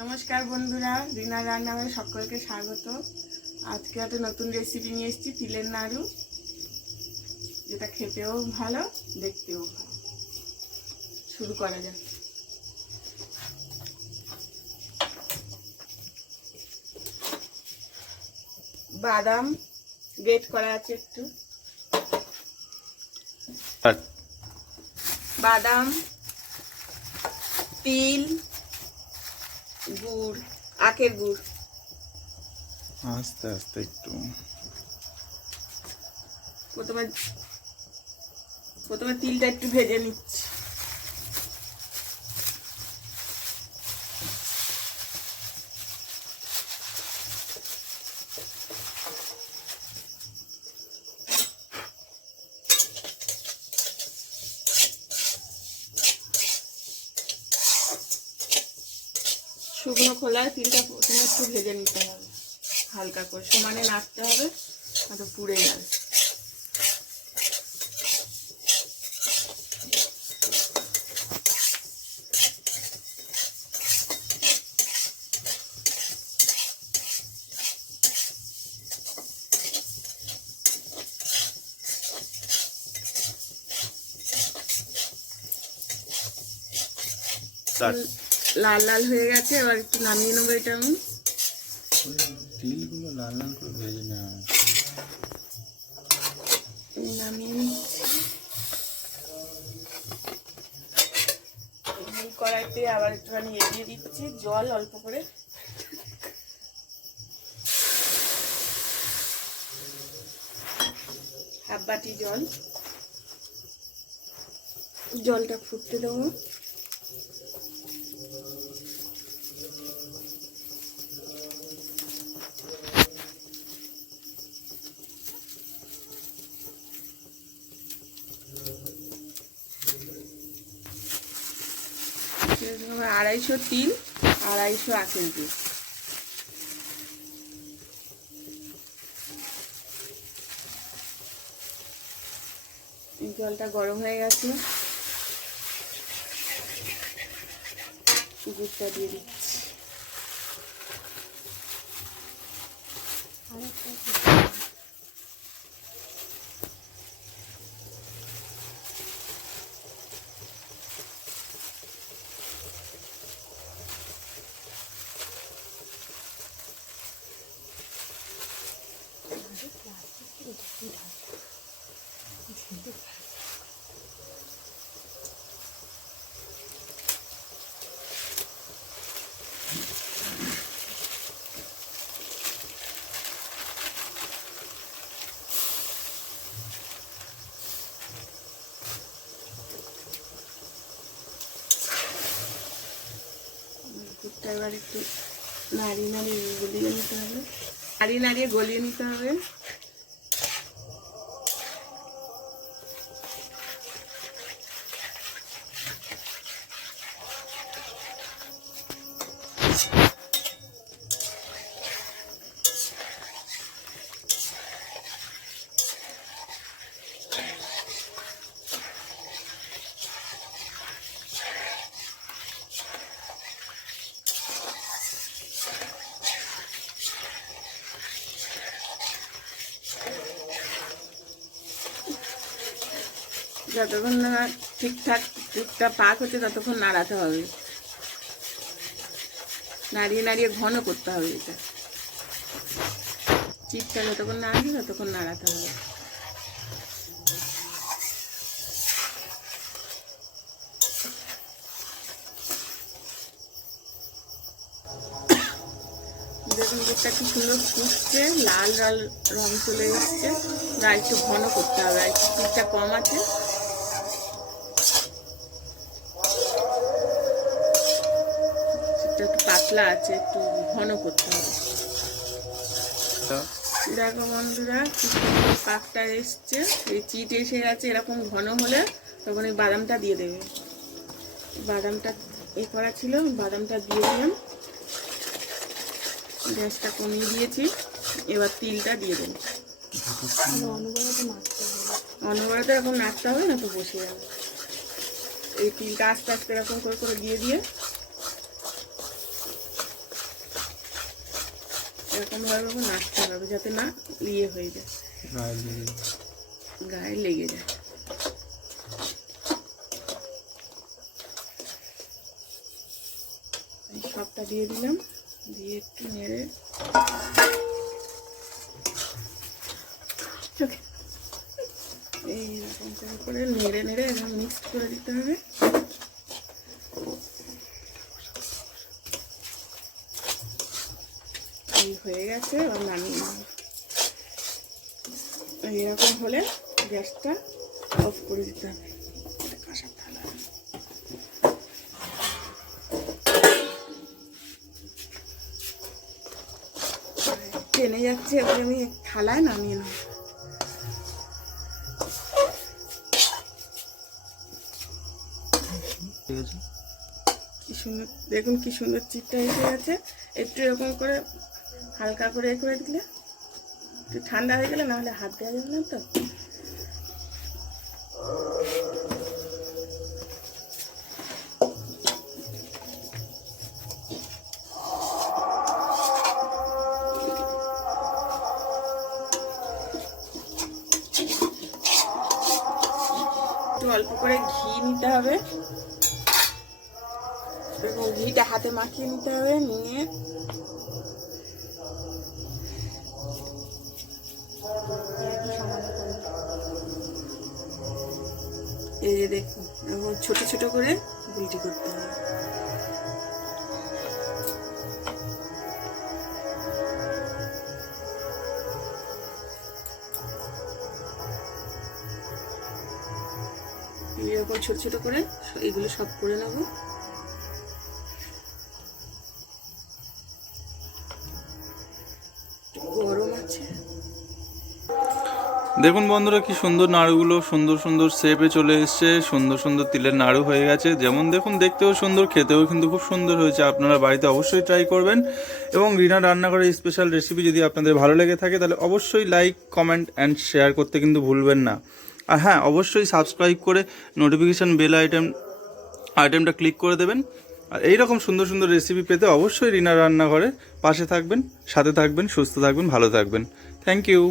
নমস্কার বন্ধুরা, রিনা রান্নাঘরে সকলকে স্বাগত। আজকে একটা নতুন রেসিপি নিয়ে এসেছি, তিলের নাড়ু, যেটা খেতেও ভালো, দেখতেও ভালো। শুরু করা যাক। বাদাম গ্রেট করা আছে একটু, বাদাম, তিল, গুড়, আখের গুড়। আস্তে আস্তে একটু প্রথমে তিলটা একটু ভেজে নিচ্ছি। শুকনো খোলায় তিলটা প্রথমে একটু ভেজে নিতে হবে, হালকা করে সমানে নাড়তে হবে, নয়তো পুড়ে যাবে। লাল লাল হয়ে গেছে, এবার একটু নামিয়ে নেবো এটা। আমি তিলগুলো লাল লাল করে ভেজে নেওয়া নামিয়ে নিচ্ছি। এই কড়াইতে আবার একটুখানি দিয়ে দিচ্ছি জল, অল্প করে। হাফ বাটি জল, জলটা ফুটতে দেবো। আড়াইশো তিল, আড়াইশো আখের গুড়। জলটা গরম হয়ে গেছে, গুড়টা দিয়ে দিচ্ছি। দুধটা এবার একটু নাড়িয়ে নাড়িয়ে গলিয়ে নিতে হবে, নাড়িয়ে নাড়িয়ে গলিয়ে নিতে হবে। যতক্ষণ না ঠিকঠাক দুধটা পাক হচ্ছে ততক্ষণ নাড়াতে হবে, নাড়িয়ে নাড়িয়ে ঘন করতে হবে। এটা চিটটা যতক্ষণ না আসবে ততক্ষণ নাড়াতে হবে। দেখুন দুধটা কি সুন্দর ফুটছে, লাল লাল রং চলে এসছে। আর একটু ঘন করতে হবে, আর একটু চিটটা কম আছে। একটু পাতলা আছে, একটু ঘন করতে হবে। দেখো বন্ধুরা, পাকটা এসছে, এই চিট এসে গেছে। এরকম ঘন হলে তখন এই বাদামটা দিয়ে দেবে। বাদামটা করা ছিল, বাদামটা দিয়ে দিলাম। গ্যাসটা কমিয়ে দিয়েছি, এবার তিলটা দিয়ে দেবো। অনবরত এরকম নাড়তে হবে, না তো বসে যাবে। এই তিলটা আস্তে আস্তে এরকম করে করে দিয়ে দিয়ে এরকমভাবে নাড়তে হবে যাতে না ইয়ে হয়ে যায়, গায়ে লেগে যায়। সবটা দিয়ে দিলাম, দিয়ে একটু নেড়ে এইরকম করে নেড়ে নেড়ে একদম মিক্সড করে দিতে হবে। এই হয়ে গেছে, এবার নামিয়ে নেব। এরকম হলে গ্যাসটা অফ করে দিতে হবে। কাঁসা থালা টেনে যাচ্ছে, এবার আমি থালায় নামিয়ে নেব। কি সুন্দর দেখুন, কি সুন্দর চিটটা এসে গেছে। একটু এরকম করে হালকা করে এ করে দিলে, একটু ঠান্ডা হয়ে গেলে না হলে হাত দেওয়া যাবে না তো। একটু অল্প করে ঘি নিতে হবে এবং ঘিটা হাতে মাখিয়ে নিতে হবে। নিয়ে এই যে দেখুন, এখন ছোট ছোট করে গুলটি করতে হবে। এরকম ছোট ছোট করে এগুলো সব করে নেব। গরম আছে। দেখুন বন্ধুরা, কি সুন্দর নাড়ুগুলো সুন্দর সুন্দর শেপে চলে এসছে, সুন্দর সুন্দর তিলের নাড়ু হয়ে গেছে। যেমন দেখুন দেখতেও সুন্দর, খেতেও কিন্তু খুব সুন্দর হয়েছে। আপনারা বাড়িতে অবশ্যই ট্রাই করবেন। এবং রিনা রান্নাঘরের স্পেশাল রেসিপি যদি আপনাদের ভালো লেগে থাকে তাহলে অবশ্যই লাইক, কমেন্ট অ্যান্ড শেয়ার করতে কিন্তু ভুলবেন না। আর হ্যাঁ, অবশ্যই সাবস্ক্রাইব করে নোটিফিকেশান বেল আইটেমটা ক্লিক করে দেবেন। আর এইরকম সুন্দর সুন্দর রেসিপি পেতে অবশ্যই রিনা রান্নাঘরের পাশে থাকবেন, সাথে থাকবেন, সুস্থ থাকবেন, ভালো থাকবেন। Thank you.